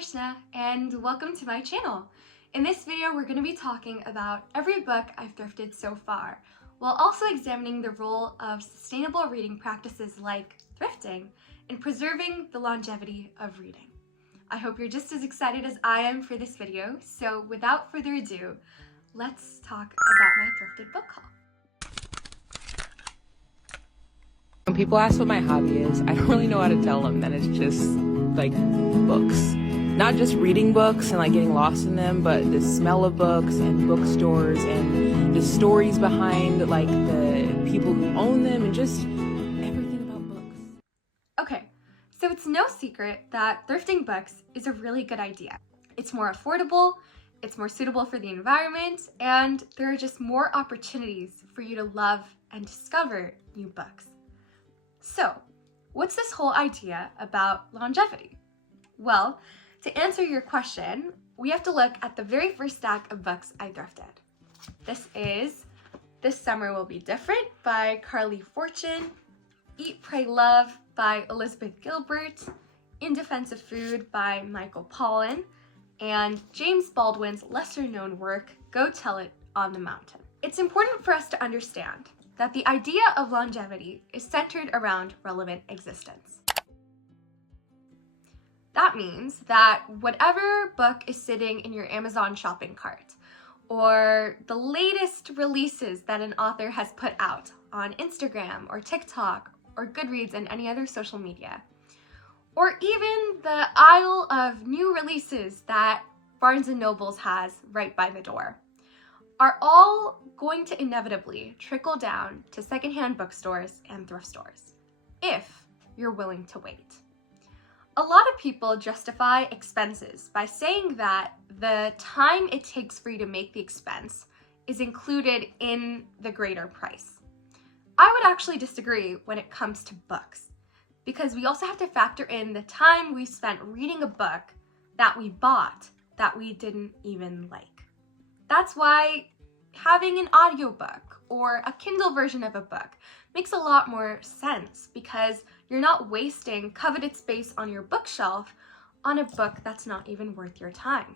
Krishna and welcome to my channel. In this video, we're going to be talking about every book I've thrifted so far, while also examining the role of sustainable reading practices like thrifting in preserving the longevity of reading. I hope you're just as excited as I am for this video, so without further ado, let's talk about my thrifted book haul. When people ask what my hobby is, I don't really know how to tell them that it's just like books. Not just reading books and like getting lost in them, but the smell of books and bookstores and the stories behind like the people who own them and just everything about books. Okay, so it's no secret that thrifting books is a really good idea. It's more affordable, it's more suitable for the environment, and there are just more opportunities for you to love and discover new books. So, what's this whole idea about longevity? Well, to answer your question, we have to look at the very first stack of books I thrifted. This is This Summer Will Be Different by Carly Fortune, Eat, Pray, Love by Elizabeth Gilbert, In Defense of Food by Michael Pollan, and James Baldwin's lesser-known work, Go Tell It on the Mountain. It's important for us to understand that the idea of longevity is centered around relevant existence. That means that whatever book is sitting in your Amazon shopping cart, or the latest releases that an author has put out on Instagram or TikTok or Goodreads and any other social media, or even the aisle of new releases that Barnes & Noble has right by the door, are all going to inevitably trickle down to secondhand bookstores and thrift stores, if you're willing to wait. A lot of people justify expenses by saying that the time it takes for you to make the expense is included in the greater price. I would actually disagree when it comes to books, because we also have to factor in the time we spent reading a book that we bought that we didn't even like. That's why having an audiobook or a Kindle version of a book makes a lot more sense, because you're not wasting coveted space on your bookshelf on a book that's not even worth your time.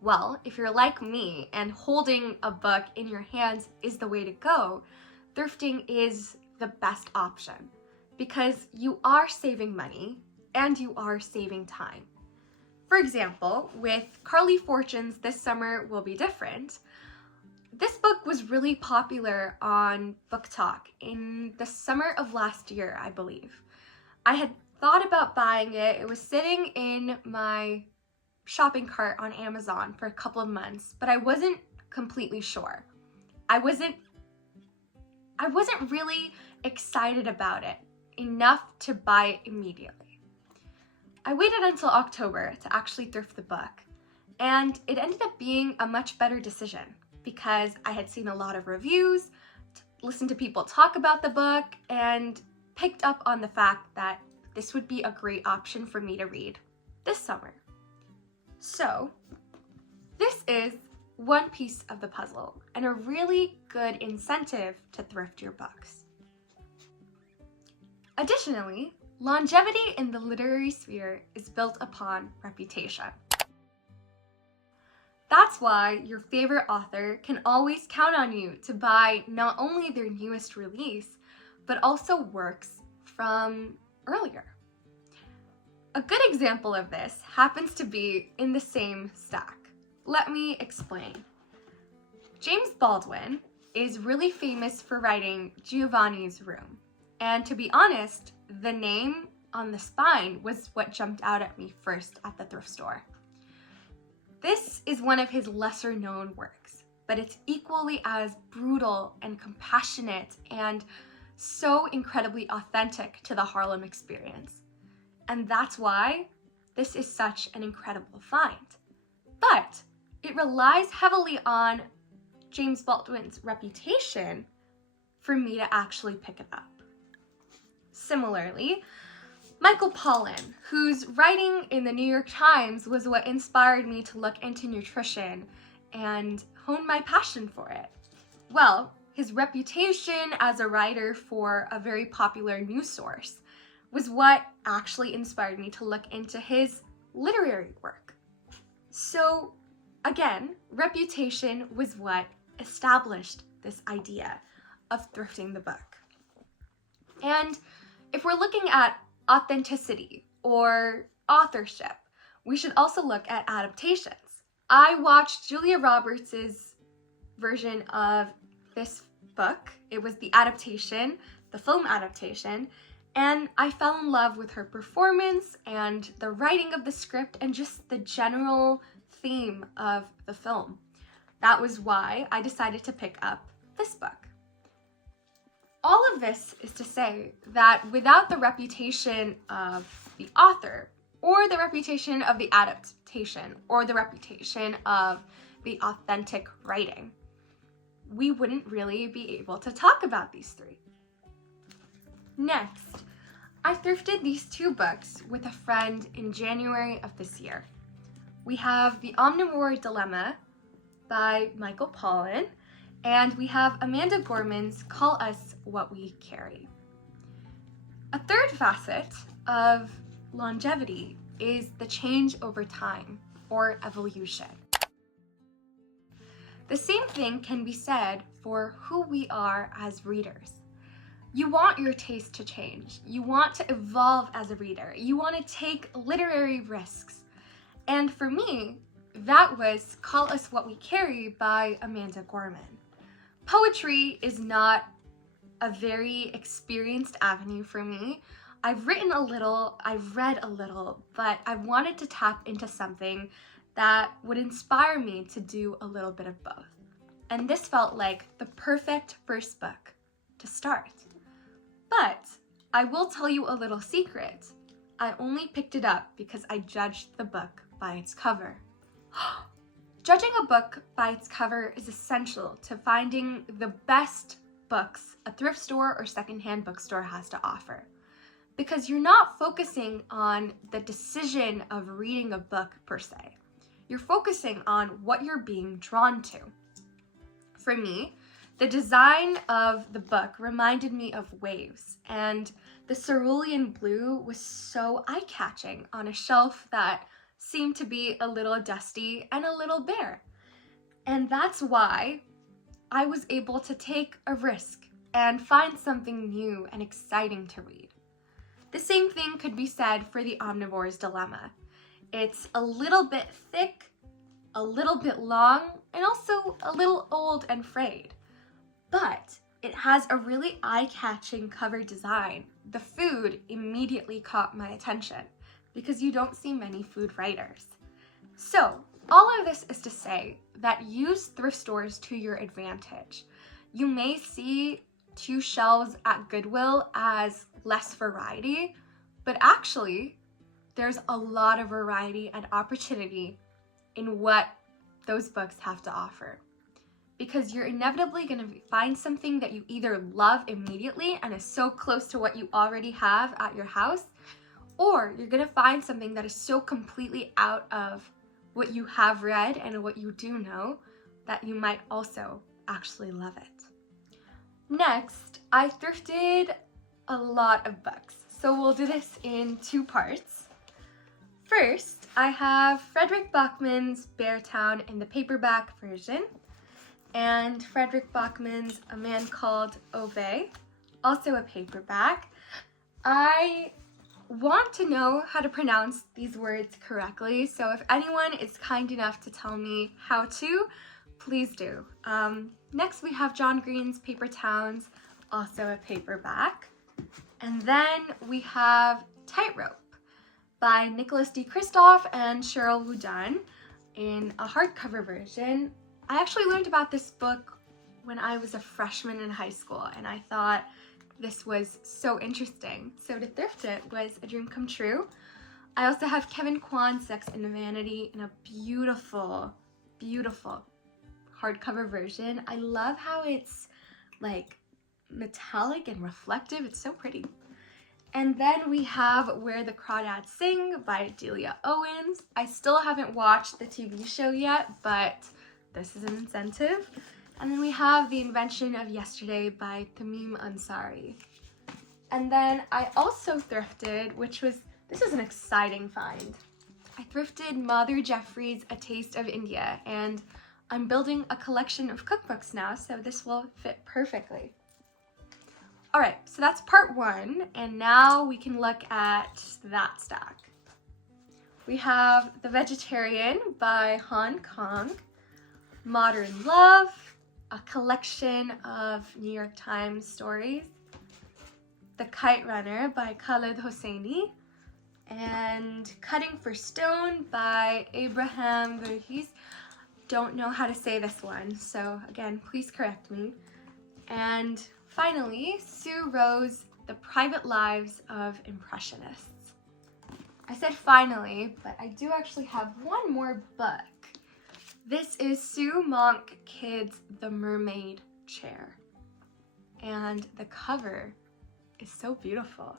Well, if you're like me and holding a book in your hands is the way to go, thrifting is the best option, because you are saving money and you are saving time. For example, with Carly Fortune's This Summer Will Be Different, this book was really popular on Book Talk in the summer of last year, I believe. I had thought about buying it. It was sitting in my shopping cart on Amazon for a couple of months, but I wasn't completely sure. I wasn't really excited about it enough to buy it immediately. I waited until October to actually thrift the book, and it ended up being a much better decision, because I had seen a lot of reviews, listened to people talk about the book, and picked up on the fact that this would be a great option for me to read this summer. So, this is one piece of the puzzle and a really good incentive to thrift your books. Additionally, longevity in the literary sphere is built upon reputation. That's why your favorite author can always count on you to buy not only their newest release, but also works from earlier. A good example of this happens to be in the same stack. Let me explain. James Baldwin is really famous for writing Giovanni's Room. And to be honest, the name on the spine was what jumped out at me first at the thrift store. This is one of his lesser-known works, but it's equally as brutal and compassionate and so incredibly authentic to the Harlem experience. And that's why this is such an incredible find. But it relies heavily on James Baldwin's reputation for me to actually pick it up. Similarly, Michael Pollan, whose writing in the New York Times was what inspired me to look into nutrition and hone my passion for it. Well, his reputation as a writer for a very popular news source was what actually inspired me to look into his literary work. So again, reputation was what established this idea of thrifting the book. And if we're looking at authenticity or authorship, we should also look at adaptations. I watched Julia Roberts' version of this book. It was the adaptation, the film adaptation, and I fell in love with her performance and the writing of the script and just the general theme of the film. That was why I decided to pick up this book. All of this is to say that without the reputation of the author, or the reputation of the adaptation, or the reputation of the authentic writing, we wouldn't really be able to talk about these three. Next, I thrifted these two books with a friend in January of this year. We have The Omnivore Dilemma by Michael Pollan, and we have Amanda Gorman's Call Us What We Carry. A third facet of longevity is the change over time, or evolution. The same thing can be said for who we are as readers. You want your taste to change. You want to evolve as a reader. You want to take literary risks. And for me, that was Call Us What We Carry by Amanda Gorman. Poetry is not a very experienced avenue for me. I've written a little, I've read a little, but I wanted to tap into something that would inspire me to do a little bit of both. And this felt like the perfect first book to start. But I will tell you a little secret. I only picked it up because I judged the book by its cover. Judging a book by its cover is essential to finding the best books a thrift store or secondhand bookstore has to offer. Because you're not focusing on the decision of reading a book per se. You're focusing on what you're being drawn to. For me, the design of the book reminded me of waves, and the cerulean blue was so eye-catching on a shelf that seemed to be a little dusty and a little bare. And that's why I was able to take a risk and find something new and exciting to read. The same thing could be said for The Omnivore's Dilemma. It's a little bit thick, a little bit long, and also a little old and frayed. But it has a really eye-catching cover design. The food immediately caught my attention because you don't see many food writers. So, all of this is to say that use thrift stores to your advantage. You may see 2 shelves at Goodwill as less variety, but actually, there's a lot of variety and opportunity in what those books have to offer. Because you're inevitably going to find something that you either love immediately and is so close to what you already have at your house, or you're going to find something that is so completely out of what you have read and what you do know that you might also actually love it. Next, I thrifted a lot of books, so we'll do this in 2 parts. First, I have Frederick Bachman's Beartown in the paperback version, and Frederick Bachman's A Man Called Ove, also a paperback. I want to know how to pronounce these words correctly, so if anyone is kind enough to tell me how to, please do. Next we have John Green's Paper Towns, also a paperback. And then we have Tightrope by Nicholas D. Kristoff and Cheryl Wudunn in a hardcover version. I actually learned about this book when I was a freshman in high school, and I thought this was so interesting. So to thrift it was a dream come true. I also have Kevin Kwan's Sex and Vanity in a beautiful, beautiful hardcover version. I love how it's like metallic and reflective. It's so pretty. And then we have Where the Crawdads Sing by Delia Owens. I still haven't watched the TV show yet, but this is an incentive. And then we have The Invention of Yesterday by Tamim Ansari. And then I also thrifted, this was an exciting find. I thrifted Mother Jeffrey's A Taste of India, and I'm building a collection of cookbooks now, so this will fit perfectly. All right, so that's part one, and now we can look at that stack. We have The Vegetarian by Hong Kong, Modern Love, a collection of New York Times stories, The Kite Runner by Khaled Hosseini, and Cutting for Stone by Abraham Verghese. Don't know how to say this one, so again, please correct me. And finally, Sue Rose, The Private Lives of Impressionists. I said finally, but I do actually have one more book. This is Sue Monk Kidd's The Mermaid Chair. And the cover is so beautiful.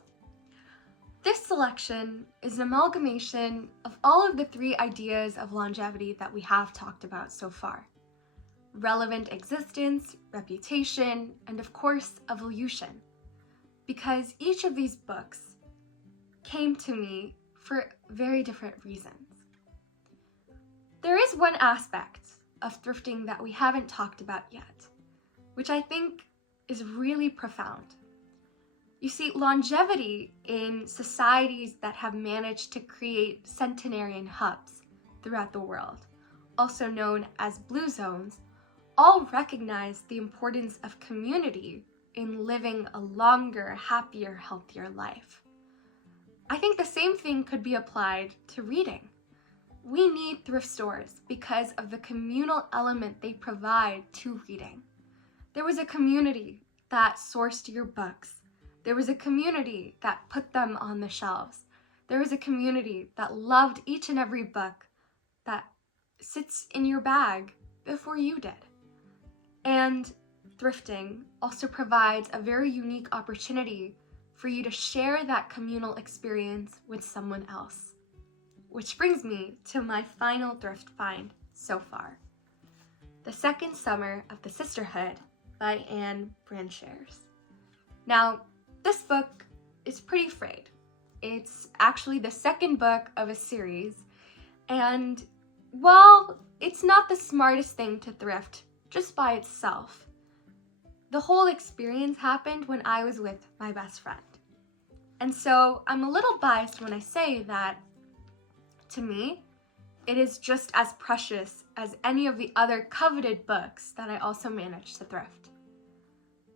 This selection is an amalgamation of all of the 3 ideas of longevity that we have talked about so far. Relevant existence, reputation, and of course, evolution. Because each of these books came to me for very different reasons. There is one aspect of thrifting that we haven't talked about yet, which I think is really profound. You see, longevity in societies that have managed to create centenarian hubs throughout the world, also known as blue zones, all recognize the importance of community in living a longer, happier, healthier life. I think the same thing could be applied to reading. We need thrift stores because of the communal element they provide to reading. There was a community that sourced your books. There was a community that put them on the shelves. There was a community that loved each and every book that sits in your bag before you did. And thrifting also provides a very unique opportunity for you to share that communal experience with someone else. Which brings me to my final thrift find so far. The Second Summer of the Sisterhood by Anne Branchers. Now, this book is pretty frayed. It's actually the second book of a series, and while it's not the smartest thing to thrift just by itself, the whole experience happened when I was with my best friend. And so I'm a little biased when I say that, to me, it is just as precious as any of the other coveted books that I also managed to thrift.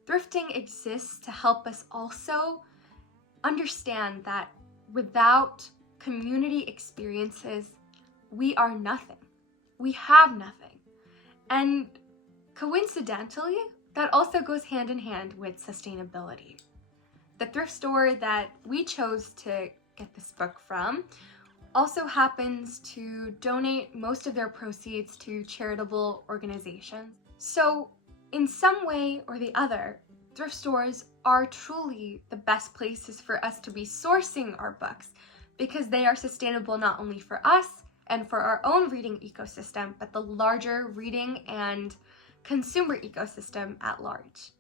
Thrifting exists to help us also understand that without community experiences, we are nothing. We have nothing. And coincidentally, that also goes hand in hand with sustainability. The thrift store that we chose to get this book from also happens to donate most of their proceeds to charitable organizations. So in some way or the other, thrift stores are truly the best places for us to be sourcing our books because they are sustainable not only for us and for our own reading ecosystem, but the larger reading and consumer ecosystem at large.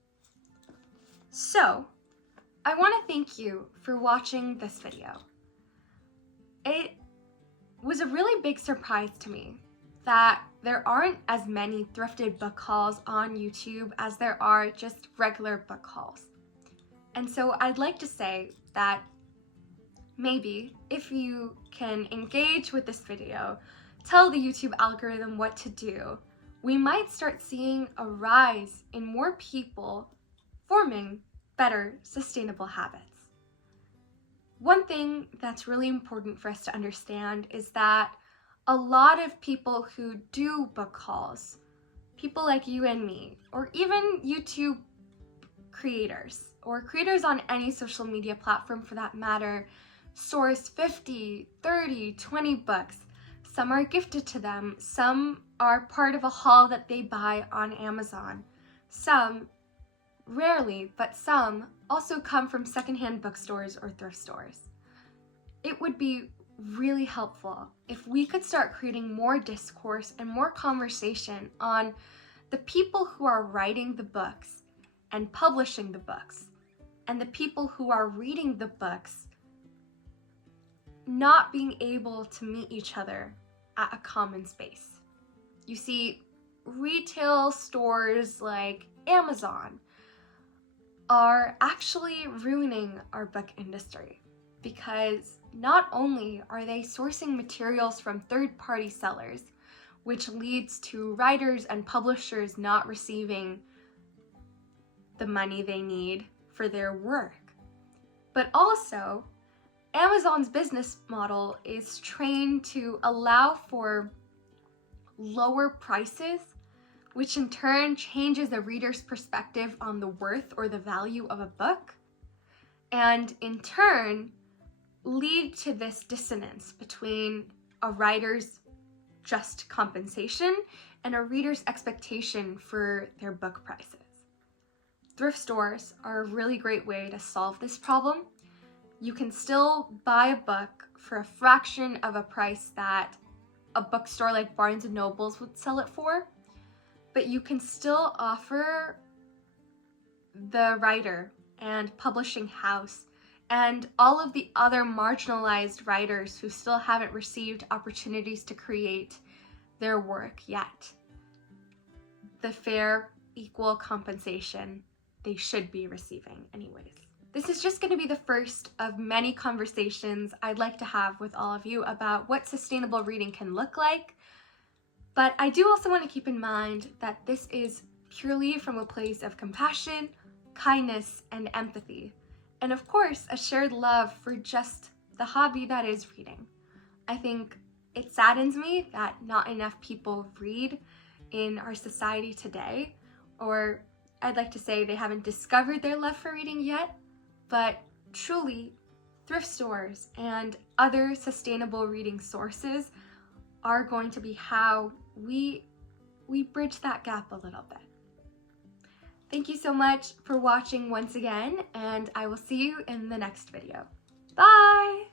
So, I want to thank you for watching this video. It was a really big surprise to me that there aren't as many thrifted book hauls on YouTube as there are just regular book hauls. And so I'd like to say that maybe if you can engage with this video, tell the YouTube algorithm what to do, we might start seeing a rise in more people forming better sustainable habits. One thing that's really important for us to understand is that a lot of people who do book hauls, people like you and me, or even YouTube creators, or creators on any social media platform for that matter, source 50, 30, 20 books. Some are gifted to them, some are part of a haul that they buy on Amazon. Some, rarely, but some also come from secondhand bookstores or thrift stores. It would be really helpful if we could start creating more discourse and more conversation on the people who are writing the books and publishing the books, and the people who are reading the books, not being able to meet each other at a common space. You see, retail stores like Amazon are actually ruining our book industry because not only are they sourcing materials from third-party sellers, which leads to writers and publishers not receiving the money they need for their work, but also Amazon's business model is trained to allow for lower prices, which in turn changes the reader's perspective on the worth or the value of a book, and in turn lead to this dissonance between a writer's just compensation and a reader's expectation for their book prices. Thrift stores are a really great way to solve this problem. You can still buy a book for a fraction of a price that a bookstore like Barnes & Noble's would sell it for, but you can still offer the writer and publishing house and all of the other marginalized writers who still haven't received opportunities to create their work yet the fair, equal compensation they should be receiving anyways. This is just going to be the first of many conversations I'd like to have with all of you about what sustainable reading can look like. But I do also want to keep in mind that this is purely from a place of compassion, kindness, and empathy. And of course, a shared love for just the hobby that is reading. I think it saddens me that not enough people read in our society today, or I'd like to say they haven't discovered their love for reading yet, but truly, thrift stores and other sustainable reading sources are going to be how we bridge that gap a little bit. Thank you so much for watching once again, and I will see you in the next video. Bye!